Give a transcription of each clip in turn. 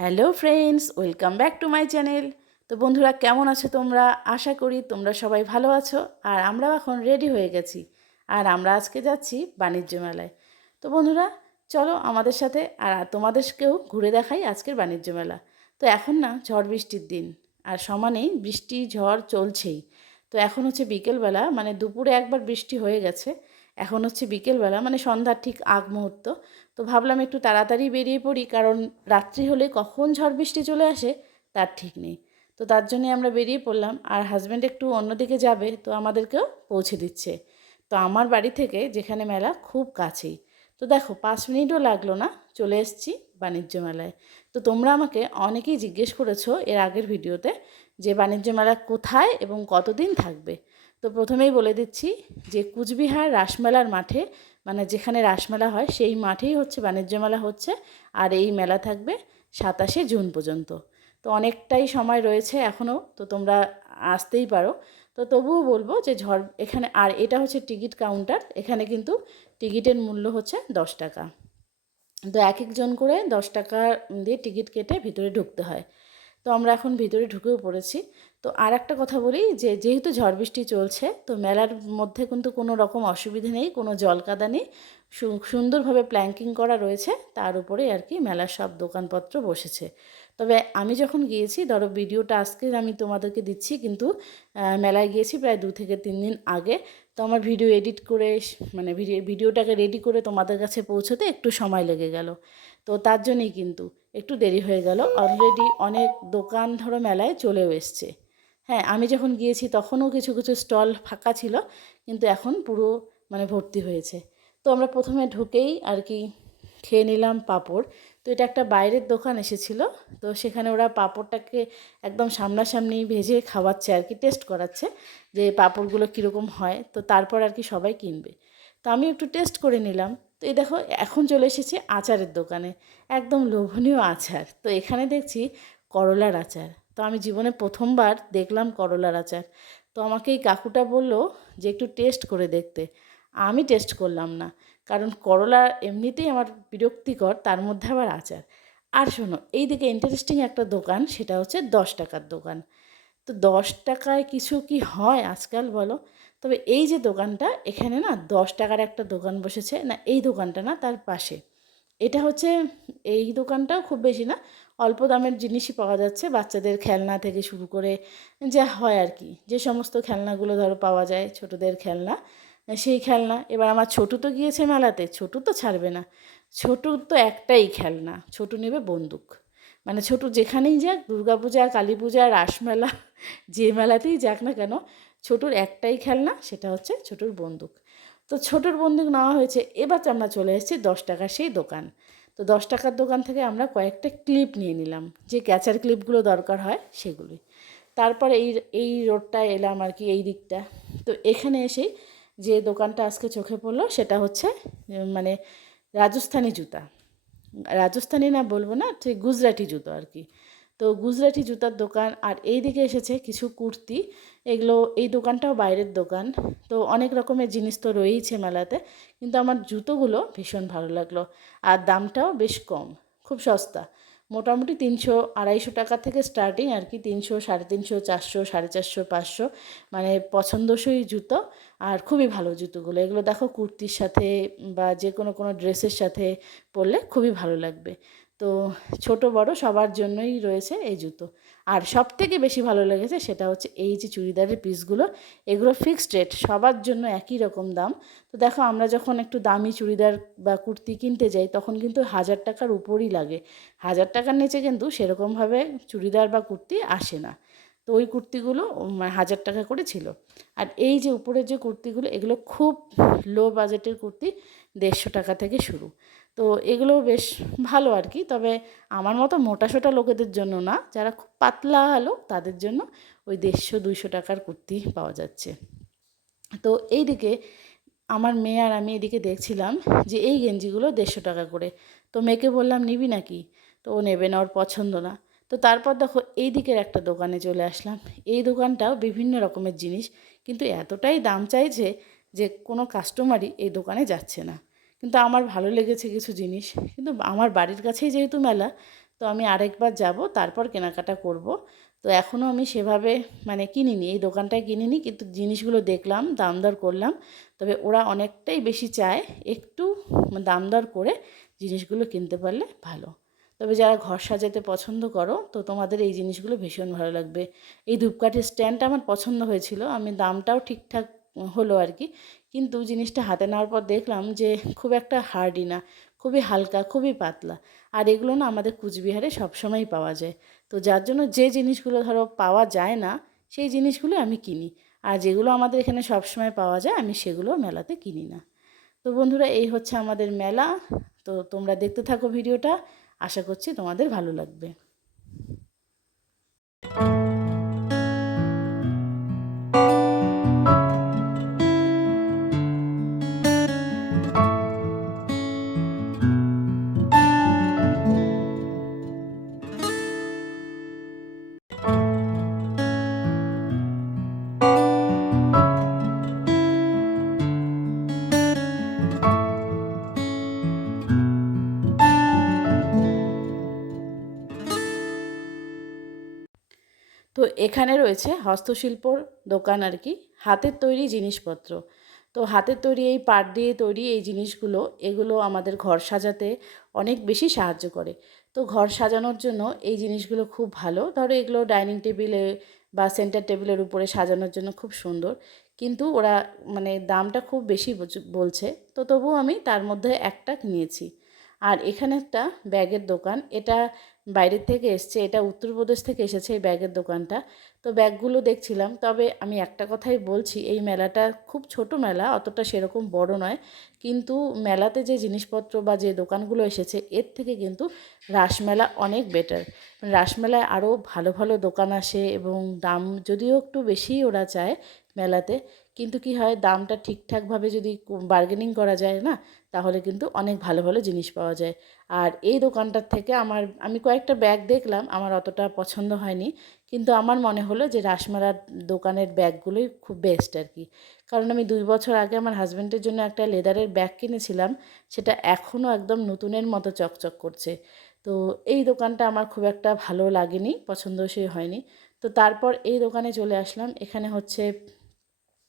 Hello friends, welcome back to my channel. তো বন্ধুরা, কেমন আছো তোমরা? আশা করি তোমরা সবাই ভালো আছো আর আমরাও এখন রেডি হয়ে গেছি। আর আমরা আজকে যাচ্ছি বাণিজ্য মেলায়। তো বন্ধুরা, চলো আমাদের সাথে আর তোমাদেরকেও ঘুরে দেখাই আজকের বাণিজ্য মেলা। তো এখন না, ঝড় বৃষ্টির দিন আর সমানেই বৃষ্টি, ঝড় চলছেই। তো এখন হচ্ছে বিকেলবেলা মানে দুপুরে একবার বৃষ্টি হয়ে গেছে। এখন হচ্ছে বিকেলবেলা মানে সন্ধ্যার ঠিক আগ মুহূর্ত। তো ভাবলাম একটু তাড়াতাড়ি বেরিয়ে পড়ি, কারণ রাত্রি হলে কখন ঝড় বৃষ্টি চলে আসে তার ঠিক নেই। তো তার জন্যে আমরা বেরিয়ে পড়লাম, আর হাজব্যান্ড একটু অন্যদিকে যাবে, তো আমাদেরকেও পৌঁছে দিচ্ছে। তো আমার বাড়ি থেকে, যেখানে মেলা, খুব কাছেই। তো দেখো, পাঁচ মিনিটও লাগল না, চলে এসেছি বাণিজ্য মেলায় তো তোমরা আমাকে অনেকেই জিজ্ঞেস করেছ এর আগের ভিডিওতে, যে বাণিজ্য মেলা কোথায় এবং কতদিন থাকবে? তো প্রথমেই বলে দিচ্ছি যে কুচবিহার রাসমেলার মাঠে মানে যেখানে রাসমেলা হয়, সেই মাঠেই হচ্ছে বাণিজ্য মেলা হচ্ছে, আর এই মেলা থাকবে সাতাশে জুন পর্যন্ত। তো অনেকটাই সময় রয়েছে এখনও তো তোমরা আসতেই পারো। তো তবুও বলব যে ঝড় এখানে, আর এটা হচ্ছে টিকিট কাউন্টার, এখানে কিন্তু টিকিটের মূল্য হচ্ছে দশ টাকা। তো এক একজন করে দশ টাকা দিয়ে টিকিট কেটে ভিতরে ঢুকতে হয়। তো আমরা এখন ভিতরে ঢুকেও পড়েছি। তো আর একটা কথা বলি যে, যেহেতু ঝড় বৃষ্টি চলছে, তো মেলার মধ্যে কিন্তু কোনো রকম অসুবিধে নেই, কোনো জলকাদা নেই। সুন্দরভাবে প্ল্যাঙ্কিং করা রয়েছে, তার উপরে আর কি মেলার সব দোকানপত্র বসেছে। তবে আমি যখন গিয়েছি, ধরো ভিডিওটা আজকে আমি তোমাদেরকে দিচ্ছি, কিন্তু মেলায় গিয়েছি প্রায় দু থেকে তিন দিন আগে। তো আমার ভিডিও এডিট করে মানে ভিডিওটাকে রেডি করে তোমাদের কাছে পৌঁছতে একটু সময় লেগে গেল। তো তার জন্যই কিন্তু। একটু দেরি হয়ে গেল। অলরেডি অনেক দোকান ধরো মেলায় চলেও এসছে। হ্যাঁ আমি যখন গিয়েছি তখনও কিছু কিছু স্টল ফাঁকা ছিল, কিন্তু এখন পুরো মানে ভর্তি হয়েছে। তো আমরা প্রথমে ঢুকেই আর কি খেয়ে নিলাম পাঁপড়। তো এটা একটা বাইরের দোকান এসেছিল, তো সেখানে ওরা পাঁপড়টাকে একদম সামনাসামনি ভেজে খাওয়াচ্ছে আর কি টেস্ট করাচ্ছে যে পাঁপড়গুলো কীরকম হয়। তো তারপর আর কি সবাই কিনবে। তো আমি একটু টেস্ট করে নিলাম। তো এই দেখো, এখন চলে এসেছে আচারের দোকানে। একদম লোভনীয় আচার। তো এখানে দেখছি করলার আচার। তো আমি জীবনে প্রথমবার দেখলাম করলার আচার। তো আমাকে এই কাকুটা বলল যে একটু টেস্ট করে দেখতে। আমি টেস্ট করলাম না। কারণ করলা এমনিতেই আমার বিরক্তিকর, তার মধ্যে আবার আচার। আর শোনো, এই দিকে ইন্টারেস্টিং একটা দোকান, সেটা হচ্ছে দশ টাকার দোকান। তো দশ টাকায় কিছু কি হয় আজকাল বলো? তবে এই যে দোকানটা, এখানে না দশ টাকার একটা দোকান বসেছে, না এই দোকানটা না তার পাশে। এটা হচ্ছে এই দোকানটাও খুব বেশি না, অল্প দামের জিনিসই পাওয়া যাচ্ছে, বাচ্চাদের খেলনা থেকে শুরু করে যা হয় আর কি। যে সমস্ত খেলনাগুলো ধরো পাওয়া যায়, ছোটদের খেলনা, সেই খেলনা। এবার আমার ছোটু তো গিয়েছে মেলাতে, ছোটু তো ছাড়বে না। ছোটুর তো একটাই খেলনা, ছোটু নেবে বন্দুক। মানে ছোটু যেখানেই যাক, দুর্গাপূজা কালী পূজা রাসমেলা, যে মেলাতেই যাক না কেন ছোটুর একটাই খেলনা, সেটা হচ্ছে ছোটুর বন্দুক। তো ছোটোর বন্দুক নেওয়া হয়েছে, এবার আমরা চলে এসেছি দশ টাকার সেই দোকান। তো দশ টাকার দোকান থেকে আমরা কয়েকটা ক্লিপ নিয়ে নিলাম, যে ক্যাচার ক্লিপগুলো দরকার হয় সেগুলি তারপর এই এই রোডটায় এলাম আর কি, এই দিকটা। তো এখানে এসেই যে দোকানটা আজকে চোখে পড়ল, সেটা হচ্ছে মানে রাজস্থানি জুতা। রাজস্থানি না বলব না, ঠিক গুজরাটি জুতো আর কি। তো গুজরাটি জুতার দোকান, আর এই দিকে এসেছে কিছু কুর্তি এগুলো, এই দোকানটাও বাইরের দোকান। তো অনেক রকমের জিনিস তো রয়েইছে মেলাতে, কিন্তু আমার জুতোগুলো ভীষণ ভালো লাগল। আর দামটাও বেশ কম, খুব সস্তা। মোটামুটি তিনশো, আড়াইশো টাকা থেকে স্টার্টিং আর কি, তিনশো, সাড়ে তিনশো, চারশো, সাড়ে চারশো, পাঁচশো। মানে পছন্দসই জুতো আর খুবই ভালো জুতোগুলো। এগুলো দেখো কুর্তির সাথে বা যে কোনো কোনো ড্রেসের সাথে পরলে খুবই ভালো লাগবে। তো ছোট বড় সবার জন্যই রয়েছে এই জুতো। আর সব থেকে বেশি ভালো লেগেছে সেটা হচ্ছে এই যে চুড়িদারের পিসগুলো, এগুলো ফিক্সড রেট সবার জন্য একই রকম দাম। তো দেখো আমরা যখন একটু দামি চুড়িদার বা কুর্তি কিনতে যাই, তখন কিন্তু হাজার টাকার উপরই লাগে। হাজার টাকার নিচে কিন্তু সেরকমভাবে চুড়িদার বা কুর্তি আসে না। তো ওই কুর্তিগুলো হাজার টাকা করে ছিল। আর এই যে উপরের যে কুর্তিগুলো, এগুলো খুব লো বাজেটের কুর্তি, দেড়শো টাকা থেকে শুরু। তো এগুলো বেশ ভালো আর কি। তবে আমার মতো মোটা সোটা লোকেদের জন্য না, যারা খুব পাতলা হলো তাদের জন্য ওই দেড়শো, দুইশো টাকার কুর্তি পাওয়া যাচ্ছে। তো এই দিকে আমার মেয়ে আর আমি এদিকে দেখছিলাম যে এই গেঞ্জিগুলো দেড়শো টাকা করে। তো মেয়েকে বললাম, নিবি নাকি? তো ও নেবে না, ওর পছন্দ না। তো তারপর দেখো এই দিকের একটা দোকানে চলে আসলাম। এই দোকানটাও বিভিন্ন রকমের জিনিস, কিন্তু এতটাই দাম চাইছে যে কোনো কাস্টমারই এই দোকানে যাচ্ছে না। কিন্তু আমার ভালো লেগেছে কিছু জিনিস। কিন্তু আমার বাড়ির কাছেই যেহেতু মেলা, তো আমি আরেকবার যাব, তারপর কেনাকাটা করব। তো এখনও আমি সেভাবে মানে কিনিনি, এই দোকানটায় কিনিনি, কিন্তু জিনিসগুলো দেখলাম দাম দর করলাম। তবে ওরা অনেকটাই বেশি চায় একটু দাম দর করে জিনিসগুলো কিনতে পারলে ভালো। তবে যারা ঘর সাজাতে পছন্দ করো, তো তোমাদের এই জিনিসগুলো ভীষণ ভালো লাগবে। এই ধূপকাঠির স্ট্যান্ডটা আমার পছন্দ হয়েছিল, আমি দামটাও ঠিকঠাক হলো আর কি। কিন্তু জিনিসটা হাতে নেওয়ার পর দেখলাম যে খুব একটা হার্ডি না, খুবই হালকা, খুবই পাতলা। আর এগুলো না আমাদের কুচবিহারে সবসময়ই পাওয়া যায়। তো যার জন্য যে জিনিসগুলো ধরো পাওয়া যায় না, সেই জিনিসগুলো আমি কিনি। আর যেগুলো আমাদের এখানে সবসময় পাওয়া যায়, আমি সেগুলো মেলাতে কিনি না। তো বন্ধুরা, এই হচ্ছে আমাদের মেলা। তো তোমরা দেখতে থাকো ভিডিওটা। আশা করছি তোমাদের ভালো লাগবে। এখানে রয়েছে হস্তশিল্পর দোকান আর কি, হাতের তৈরি জিনিসপত্র। তো হাতের তৈরি এই পাট দিয়ে তৈরি এই জিনিসগুলো, এগুলো আমাদের ঘর সাজাতে অনেক বেশি সাহায্য করে। তো ঘর সাজানোর জন্য এই জিনিসগুলো খুব ভালো। ধরো এগুলো ডাইনিং টেবিলে বা সেন্টার টেবিলের উপরে সাজানোর জন্য খুব সুন্দর। কিন্তু ওরা মানে দামটা খুব বেশি বলছে। তো তবুও আমি তার মধ্যে একটা নিয়েছি। আর এখানে একটা ব্যাগের দোকান। এটা বাইরের থেকে এসছে, এটা উত্তরপ্রদেশ থেকে এসেছে এই ব্যাগের দোকানটা। তো ব্যাগগুলো দেখছিলাম, তবে আমি একটা কথাই বলছি, এই মেলাটা খুব ছোট মেলা, অতটা সেরকম বড় নয়। কিন্তু মেলাতে যে জিনিসপত্র বা যে দোকানগুলো এসেছে, এর থেকে কিন্তু রাসমেলা অনেক বেটার রাসমেলায় আরও ভালো ভালো দোকান আসে এবং দাম যদিও একটু বেশিই ওরা চায় মেলাতে কিন্তু কি হয়, দামটা ঠিকঠাকভাবে যদি বার্গেনিং করা যায় না, তাহলে কিন্তু অনেক ভালো ভালো জিনিস পাওয়া যায়। আর এই দোকানটার থেকে আমার, আমি কয়েকটা ব্যাগ দেখলাম, আমার অতটা পছন্দ হয়নি। কিন্তু আমার মনে হলো যে রাসমেলার দোকানের ব্যাগগুলোই খুব বেস্ট আর কি কারণ আমি দুই বছর আগে আমার হাজব্যান্ডের জন্য একটা লেদারের ব্যাগ কিনেছিলাম, সেটা এখনও একদম নতুনের মতো চকচক করছে। তো এই দোকানটা আমার খুব একটা ভালো লাগেনি পছন্দসই হয়নি। তো তারপর এই দোকানে চলে আসলাম, এখানে হচ্ছে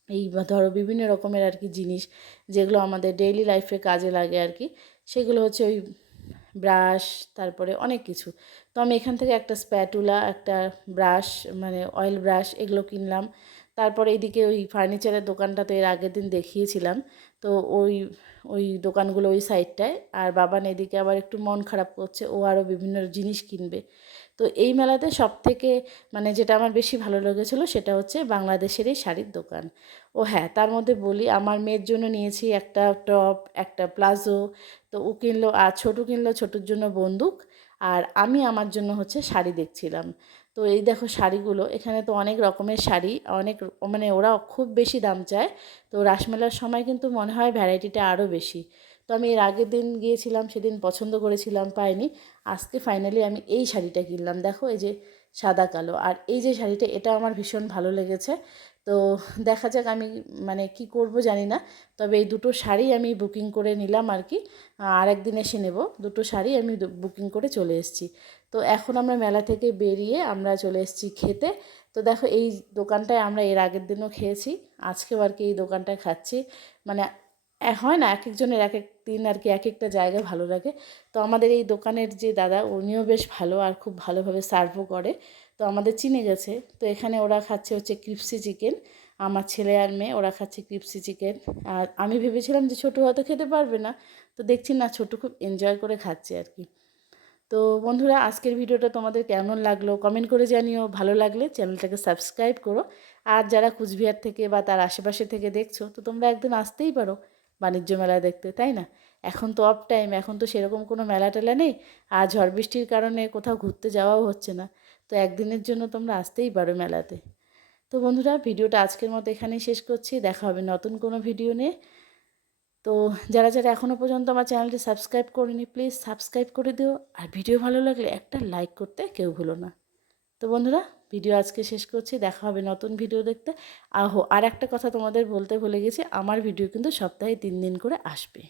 এই ধরো বিভিন্ন রকমের আর কি জিনিস যেগুলো আমাদের ডেইলি লাইফে কাজে লাগে আর কি, সেগুলো হচ্ছে ওই ব্রাশ তারপরে অনেক কিছু। তো আমি এখান থেকে একটা স্প্যাটুলা একটা ব্রাশ মানে অয়েল ব্রাশ এগুলো কিনলাম। তারপরে এইদিকে ওই ফার্নিচারের দোকানটা তো এর আগের দিন দেখিয়েছিলাম। তো ওই ওই দোকানগুলো ওই সাইডটায় আর বাবান এদিকে আবার একটু মন খারাপ করছে, ও আরও বিভিন্ন জিনিস কিনবে। তো এই মেলাতে সব থেকে মানে যেটা আমার বেশি ভালো লেগেছিলো সেটা হচ্ছে বাংলাদেশের এই শাড়ির দোকান। ও হ্যাঁ তার মধ্যে বলি আমার মেয়ের জন্য নিয়েছি একটা টপ, একটা প্লাজো, তো ও কিনলো আর ছোটো কিনলো ছোটোর জন্য বন্দুক আর আমি আমার জন্য হচ্ছে শাড়ি দেখছিলাম। তো এই দেখো শাড়িগুলো, এখানে তো অনেক রকমের শাড়ি, অনেক মানে ওরা খুব বেশি দাম চায়। তো রাসমেলার সময় কিন্তু মনে হয় ভ্যারাইটিটা আরও বেশি। তো আমি এর আগের দিন গিয়েছিলাম, সেদিন পছন্দ করেছিলাম, পাইনি। আজকে ফাইনালি আমি এই শাড়িটা কিনলাম। দেখো, এই যে সাদা, কালো। আর এই যে শাড়িটা, এটা আমার ভীষণ ভালো লেগেছে। তো দেখা যাক আমি মানে কি করব জানি না। তবে এই দুটো শাড়ি আমি বুকিং করে নিলাম আর কি। আর একদিন এসে নেব। দুটো শাড়ি আমি বুকিং করে চলে এসেছি। তো এখন আমরা মেলা থেকে বেরিয়ে আমরা চলে এসেছি খেতে। তো দেখো, এই দোকানটায় আমরা এর আগের দিনও খেয়েছি। আজকেও আর কি এই দোকানটায় খাচ্ছি। মানে হয় না এক একজনের এক এক দিন আর কি এক একটা জায়গা ভালো লাগে। তো আমাদের এই দোকানের যে দাদা, উনিও বেশ ভালো আর খুব ভালোভাবে সার্ভও করে। তো আমাদের চিনে গেছে। তো এখানে ওরা খাচ্ছে হচ্ছে ক্রিপসি চিকেন। আমার ছেলে আর মেয়ে, ওরা খাচ্ছে ক্রিপসি চিকেন। আর আমি ভেবেছিলাম যে ছোটো হয়তো খেতে পারবে না। তো দেখছি না, ছোটো খুব এনজয় করে খাচ্ছে আর কি। তো বন্ধুরা, আজকের ভিডিওটা তোমাদের কেমন লাগল কমেন্ট করে জানিও। ভালো লাগলে চ্যানেলটাকে সাবস্ক্রাইব করো। আর যারা কুচবিহার থেকে বা তার আশেপাশে থেকে দেখছ, তো তোমরা একদিন আসতেই পারো। বাণিজ্য মেলা দেখতে, তাই না? এখন তো অফ টাইম এখন তো সেরকম কোনো মেলা টেলা নেই। আর ঝড় বৃষ্টির কারণে কোথাও ঘুরতে যাওয়াও হচ্ছে না। তো একদিনের জন্য তোমরা আসতেই পারো মেলাতে। তো বন্ধুরা, ভিডিওটা আজকের মতো এখানেই শেষ করছি। দেখা হবে নতুন কোনো ভিডিও নিয়ে। তো যারা যারা এখনও পর্যন্ত আমার চ্যানেলটি সাবস্ক্রাইব করেনি, প্লিজ সাবস্ক্রাইব করে দিও। আর ভিডিও ভালো লাগলে একটা লাইক করতে কেউ ভুলো না। তো বন্ধুরা ভিডিও আজকে শেষ করছি, দেখা হবে নতুন ভিডিও দেখতে। আহো, আর একটা কথা তোমাদের বলতে ভুলে গেছি, আমার ভিডিও কিন্তু সপ্তাহে তিন দিন করে আসবে।